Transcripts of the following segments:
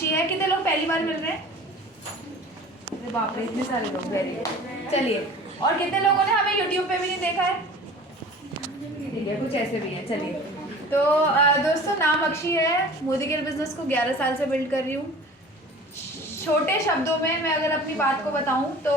अक्षी है। कितने लोग पहली बार मिल रहे हैं? अरे बाप रे, इतने सारे लोग, वेरी गुड। चलिए, और कितने लोगों ने हमें यूट्यूब पे भी नहीं देखा है? ठीक है, कुछ ऐसे भी है। चलिए, तो दोस्तों, नाम अक्षी है। मोदी केयर बिजनेस को 11 साल से बिल्ड कर रही हूँ। छोटे शब्दों में मैं अगर अपनी बात को बताऊं तो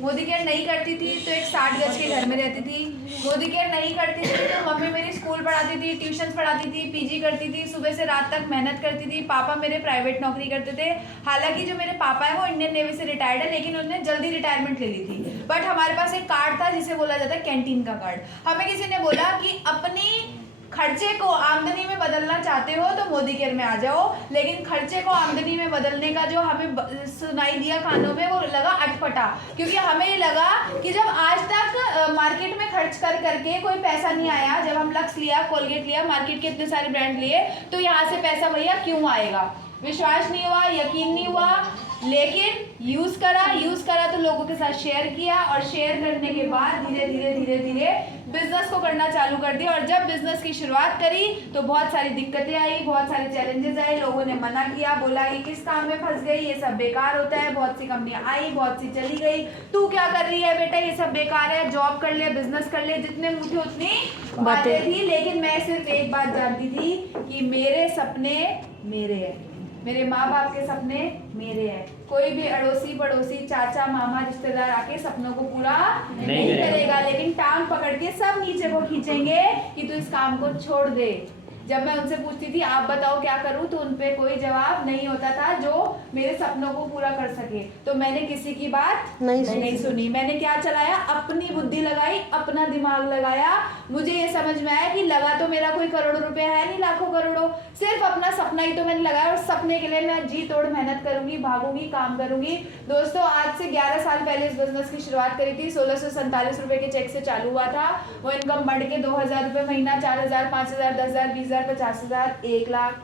मोदी केयर नहीं करती थी तो एक 60 गज के घर में रहती थी। मोदी केयर नहीं करती थी तो मम्मी मेरी स्कूल पढ़ाती थी, ट्यूशन पढ़ाती थी, पीजी करती थी, सुबह से रात तक मेहनत करती थी। पापा मेरे प्राइवेट नौकरी करते थे। हालांकि जो मेरे पापा है वो इंडियन नेवी से रिटायर्ड है, लेकिन उन्होंने जल्दी रिटायरमेंट ले ली थी। बट हमारे पास एक कार्ड था जिसे बोला जाता है कैंटीन का कार्ड। हमें किसी ने बोला कि अपनी खर्चे को आमदनी में बदलना चाहते हो तो मोदी केयर में आ जाओ। लेकिन खर्चे को आमदनी में बदलने का जो हमें सुनाई दिया कानों में, वो लगा अटपटा। क्योंकि हमें ये लगा कि जब आज तक मार्केट में खर्च कर करके कोई पैसा नहीं आया, जब हम लक्स लिया, कोलगेट लिया, मार्केट के इतने सारे ब्रांड लिए, तो यहाँ से पैसा भैया क्यों आएगा? विश्वास नहीं हुआ, यकीन नहीं हुआ। लेकिन यूज करा तो लोगों के साथ शेयर किया, और शेयर करने के बाद धीरे धीरे बिजनेस को करना चालू कर दिया। और जब बिजनेस की शुरुआत करी तो बहुत सारी दिक्कतें आई, बहुत सारे चैलेंजेस आए। लोगों ने मना किया, बोला ये किस काम में फंस गई, ये सब बेकार होता है। बहुत सी कंपनियां आई, बहुत सी चली गई। तू क्या कर रही है बेटा, ये सब बेकार है, जॉब कर ले, बिजनेस कर ले। जितने मुझे उतनी बातें थी, लेकिन मैं सिर्फ एक बात जानती थी कि मेरे सपने मेरे हैं, मेरे माँ बाप के सपने मेरे हैं। कोई भी अड़ोसी पड़ोसी, चाचा मामा, रिश्तेदार आके सपनों को पूरा नहीं करेगा, लेकिन टांग पकड़ के सब नीचे को खींचेंगे कि तू इस काम को छोड़ दे। जब मैं उनसे पूछती थी आप बताओ क्या करूं, तो उनपे कोई जवाब नहीं होता था जो मेरे सपनों को पूरा कर सके। तो मैंने किसी की बात नहीं सुनी। मैंने क्या चलाया? अपनी बुद्धि लगाई, अपना दिमाग लगाया। मुझे ये समझ में आया कि लगा तो मेरा कोई करोड़ों रुपए है नहीं, लाखों करोड़ों, सिर्फ अपना सपना ही तो मैंने लगाया। और सपने के लिए मैं जी तोड़ मेहनत करूंगी, भागूंगी, काम करूंगी। दोस्तों, आज से 11 साल पहले इस बिजनेस की शुरुआत करी थी। 1647 रुपए के चेक से चालू हुआ था। वो इनकम बढ़ के 2000 रुपए महीना, 4000, 5000, 10,000, 20,000, 50,000, 1 लाख,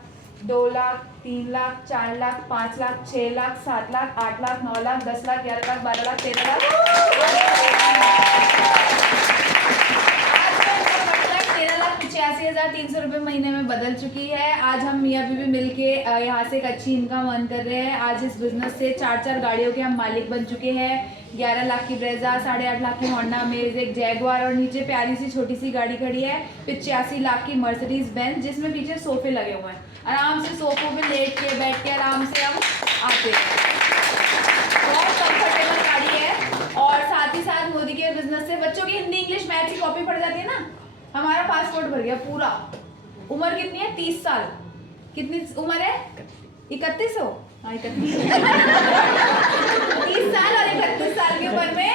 2 लाख, 3 लाख, 4 लाख, 5 लाख, 6 लाख, 7 लाख, 8 लाख, 9 लाख, 10 लाख, 11 लाख, 12 लाख, 13 लाख, 13,85,300 रुपए महीने में बदल चुकी है। आज हम मियाँ बीवी मिलके यहाँ से एक अच्छी इनकम अर्न कर रहे हैं। आज इस बिजनेस से 4 गाड़ियों के हम मालिक बन चुके हैं। 11 लाख की ब्रेजा, 8.5 लाख की होंडा अमेज, एक जैगवार, और नीचे प्यारी सी छोटी सी गाड़ी खड़ी है 85 लाख की मर्सिडीज बेंज, जिसमें पीछे सोफे लगे हुए हैं। आराम से सोफों पे लेट के बैठ के आराम से हम आते हैं। बहुत कंफर्टेबल गाड़ी है। और साथ ही साथ मोदी केयर बिजनेस से बच्चों की हिंदी इंग्लिश मैथ की कॉपी पड़ जाती है ना। हमारा पासपोर्ट भर गया पूरा। उम्र कितनी है? 30 साल। कितनी उम्र है? 31 हो? हाँ, 31। 30 साल और 31 साल की उम्र में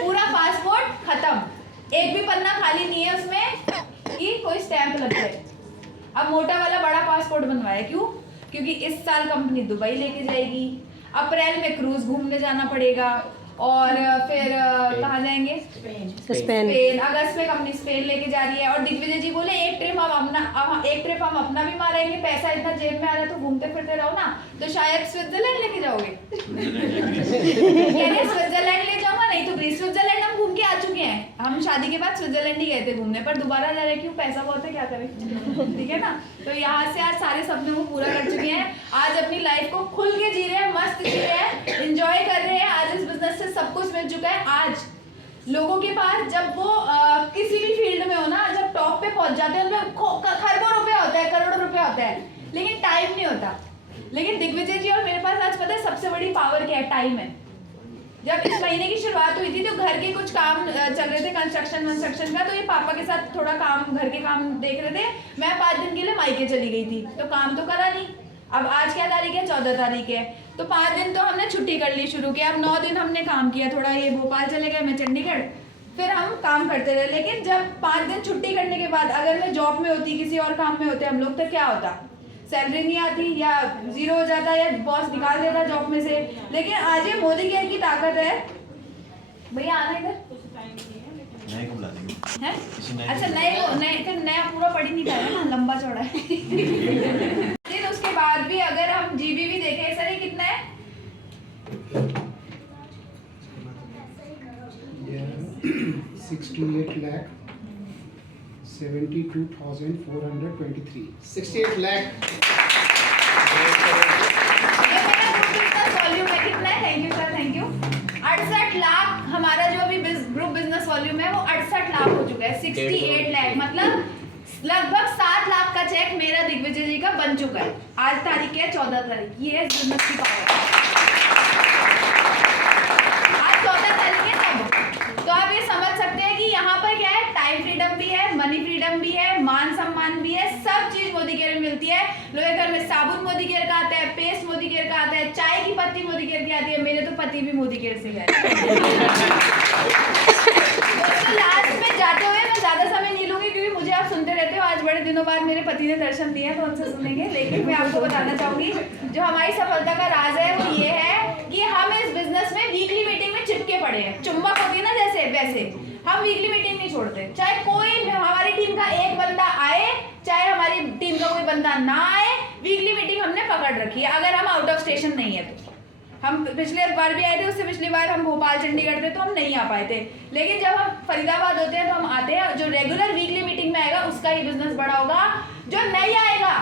पूरा पासपोर्ट खत्म। एक भी पन्ना खाली नहीं है उसमें कि कोई स्टैंप लग जाए। अब मोटा वाला बड़ा पासपोर्ट बनवाया। क्यों? क्योंकि इस साल कंपनी दुबई लेके जाएगी, अप्रैल में क्रूज घूमने जाना पड़ेगा, और फिर कहाँ जाएंगे? स्पेन। अगस्त में कंपनी स्पेन लेके जा रही है। और दिग्विजय जी बोले एक ट्रिप हम अपना भी मारेंगे, पैसा इतना जेब में आ रहा है तो घूमते फिरते रहो ना। तो शायद स्विट्जरलैंड लेके जाओगे? स्विट्जरलैंड ले जाऊंगा, नहीं तो ग्रीस। स्विट्जरलैंड हम घूम के आ चुके हैं। हम शादी के बाद स्विट्जरलैंड ही गए थे घूमने, पर दोबारा जा रहे क्यों? पैसा बहुत है, क्या करें। ठीक है ना। तो यहाँ से आज सारे सपनों को पूरा कर चुके हैं। आज अपनी लाइफ को खुल के जी रहे हैं, मस्त जी रहे हैं, एंजॉय कर रहे हैं। आज इस बिजनेस से सब कुछ मिल चुका है। आज लोगों के पास जब वो किसी भी फील्ड में हो ना, जब टॉप पे पहुंच जाते हैं, उनमें खरबों रुपया होता है, करोड़ों रुपया होता है, लेकिन टाइम नहीं होता। लेकिन दिग्विजय जी और मेरे पास आज पता है सबसे बड़ी पावर क्या है? टाइम है। जब इस महीने की शुरुआत हुई थी तो घर के कुछ काम चल रहे थे, कंस्ट्रक्शन का, तो ये पापा के साथ थोड़ा काम, घर के काम देख रहे थे। मैं 5 दिन के लिए मायके चली गई थी, तो काम तो करा नहीं। अब आज क्या तारीख है? 14 तारीख है। तो 5 दिन तो हमने छुट्टी कर ली शुरू किया। अब 9 दिन हमने काम किया, थोड़ा ये भोपाल चले गए, मैं चंडीगढ़, फिर हम काम करते रहे। लेकिन जब 5 दिन छुट्टी करने के बाद अगर मैं जॉब में होती, किसी और काम में होते हम लोग, तो क्या होता? सैलरी नहीं आती, या जीरो हो जाता, या बॉस निकाल देता जॉब में से। लेकिन आज ये मोदी केयर की ताकत है। भैया आना इधर है? अच्छा, नया पूरा पढ़ ही नहीं पाया ना, लंबा चौड़ा है। फिर उसके बाद भी अगर हम जीबीवी देखें, सर ये कितना है? 68 lakh 72,423. 68 lakh. चुका है 68 लाख, मतलब लगभग 7 लाख का चेक मेरा दिग्विजय जी का बन चुका है। आज तारीख है 14 तारीख, ये है बिजनेस की पावर। आज 14 तारीख है तब, तो आप ये समझ सकते हैं कि यहाँ पर क्या है, टाइम फ्रीडम भी है, मनी फ्रीडम भी है, मान सम्मान भी है, सब चीज मोदी केयर में मिलती है। लोग के घर में साबुन मोदी केयर का आता है, पेस्ट मोदी केयर का आता है, चाय की पत्ती मोदी केयर की आती है, मेरे तो पति भी मोदी केयर से गए। तो लास्ट में जाते हुए मैं ज्यादा समय नहीं लूंगी, क्योंकि मुझे आप सुनते रहते हो, आज बड़े दिनों बाद मेरे पति ने दर्शन दिए तो उनसे सुनेंगे। लेकिन मैं आपको बताना चाहूंगी, जो हमारी सफलता का राज है वो ये है कि हम इस बिजनेस में वीकली मीटिंग में चिपके पड़े हैं। चुंबक होती है ना जैसे, वैसे हम वीकली मीटिंग नहीं छोड़ते। चाहे कोई हमारी टीम का एक बंदा आए, चाहे हमारी टीम का कोई बंदा ना आए, वीकली मीटिंग हमने पकड़ रखी है। अगर हम आउट ऑफ स्टेशन नहीं है तो, हम पिछले बार भी आए थे, उससे पिछली बार हम भोपाल चंडीगढ़ थे तो हम नहीं आ पाए थे, लेकिन जब हम फरीदाबाद होते हैं तो हम आते हैं। जो रेगुलर वीकली मीटिंग में आएगा उसका ही बिजनेस बड़ा होगा, जो नहीं आएगा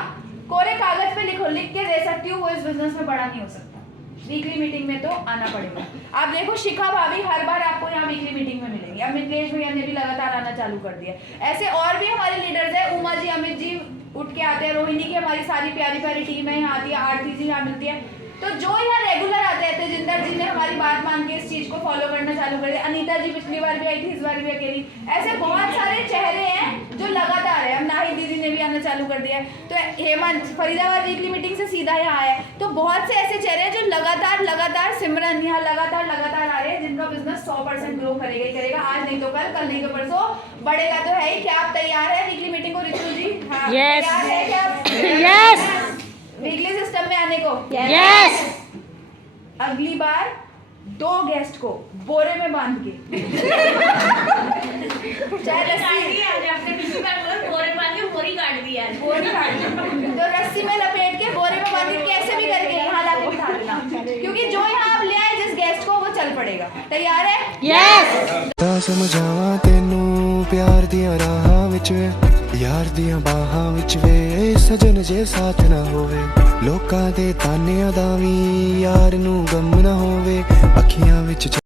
कोरे कागज पे लिख के दे सकती हूँ, वो इस बिजनेस में बड़ा नहीं हो सकता। वीकली मीटिंग में तो आना पड़ेगा। आप देखो शिखा भाभी हर बार आपको यहाँ वीकली मीटिंग में मिलेंगी। अब मिथिलेश भैया ने भी लगातार आना चालू कर दिया। ऐसे और भी हमारे लीडर्स हैं, उमा जी, अमित जी उठ के आते हैं, रोहिणी की हमारी सारी प्यारी प्यारी टीम है यहाँ आती है, आरती जी यहाँ मिलती है। तो जो यहाँ रेगुलर आते हैं, तेजिंदर जी ने हमारी बात मान के इस चीज को फॉलो करना चालू कर दिया, अनीता जी पिछली बार भी आई थी, इस बार भी अकेली। ऐसे बहुत सारे चेहरे हैं जो लगातार है। अब नाहिद दीदी ने भी आना चालू कर दिया है, तो हेमंत फरीदाबाद वीकली मीटिंग से सीधा यहाँ आया है। तो बहुत से ऐसे चेहरे हैं जो लगातार सिमरन यहाँ लगातार आ रहे हैं, जिनका बिजनेस 100% ग्रो करेगा ही करेगा। आज नहीं तो कल नहीं तो परसों बढ़ेगा तो है ही। क्या आप तैयार है वीकली मीटिंग को रितु जी? हाँ, तैयार है क्या? यस। वीकली सिस्टम में आने को? यस। अगली बार 2 गेस्ट को बोरे में बांध के चाहे रस्सी बोरी काट दी यार, बोरी काट दी, तो रस्सी में लपेट के बोरे में बांध के कैसे भी करके यहाँ लाके बिठा देना, क्योंकि जो यहाँ आप ले आए जिस गेस्ट को वो चल पड़ेगा। तैयार है? यस। समझावा तेनू प्यार दिया राह विच वे, यार दिया बाहां विच वे, सजन जे साथ ना होवे, लोकां दे तानियां दा वी यार नू गम ना होवे, अखियां विच